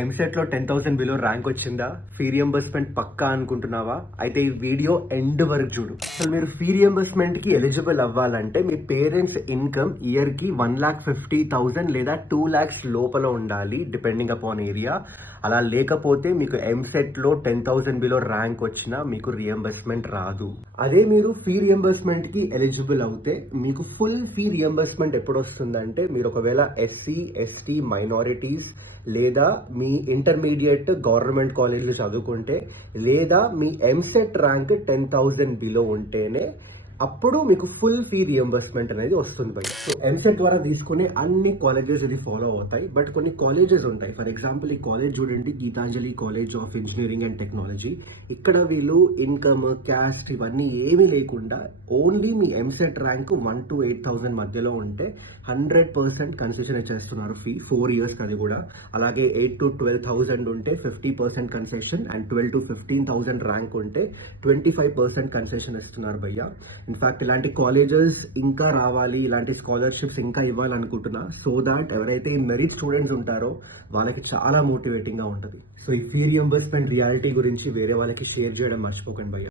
ఎంసెట్ లో 10,000 below rank వచ్చిందా? Fee reimbursement పక్కా అనుకుంటున్నావా? అయితే ఈ వీడియో ఎండ్ వరకు చూడు. అసలు మీరు ఫీ రియంబర్స్మెంట్ కి ఎలిజిబుల్ అవ్వాలంటే మీ పేరెంట్స్ ఇన్కమ్ ఇయర్ కి 1,50,000 లేదా 2 lakhs లోపల ఉండాలి, డిపెండింగ్ అపాన్ ఏరియా. అలా లేకపోతే మీకు ఎంసెట్ లో 10,000 బిలో ర్యాంక్ వచ్చినా మీకు రియంబర్స్మెంట్ రాదు. అదే మీరు ఫీ రియంబర్స్మెంట్ కి ఎలిజిబుల్ అవుతే మీకు ఫుల్ ఫీ రియంబర్స్మెంట్ ఎప్పుడు వస్తుందంటే మీరు ఒకవేళ ఎస్సీ, ఎస్టీ, మైనారిటీస్ లేదా మీ ఇంటర్మీడియట్ గవర్నమెంట్ కాలేజ్లో చదువుకుంటే లేదా మీ ఎంసెట్ ర్యాంక్ 10,000 బిలో ఉంటేనే అప్పుడు మీకు ఫుల్ ఫీ రియంబర్స్మెంట్ అనేది వస్తుంది బయట. సో ఎంసెట్ ద్వారా తీసుకునే అన్ని కాలేజెస్ ఇది ఫాలో అవుతాయి. బట్ కొన్ని కాలేజెస్ ఉంటాయి. ఫర్ ఎగ్జాంపుల్ ఈ కాలేజ్ చూడండి, Gitanjali college of engineering and technology. ఇక్కడ వీళ్ళు ఇన్కమ్, క్యాస్ట్ ఇవన్నీ ఏమీ లేకుండా ఓన్లీ మీ ఎంసెట్ ర్యాంక్ 1 to 8,000 మధ్యలో ఉంటే 100% కన్సెషన్ ఇచ్చేస్తున్నారు ఫీ 4 years అది కూడా. అలాగే 8 to 12,000 ఉంటే 50% కన్సెషన్, అండ్ 12 to 15,000 ర్యాంక్ ఉంటే 25% కన్సెషన్ ఇస్తున్నారు భయ్య. ఇన్ఫాక్ట్ ఇలాంటి కాలేజెస్ ఇంకా రావాలి, ఇలాంటి స్కాలర్షిప్స్ ఇంకా ఇవ్వాలనుకుంటున్నా, సో దాట్ ఎవరైతే మెరిట్ స్టూడెంట్స్ ఉంటారో వాళ్ళకి చాలా మోటివేటింగ్ గా ఉంటుంది. సో ఈ ఫీ రియంబర్స్మెంట్ రియాలిటీ గురించి వేరే వాళ్ళకి షేర్ చేయడం మర్చిపోకండి భయ్య.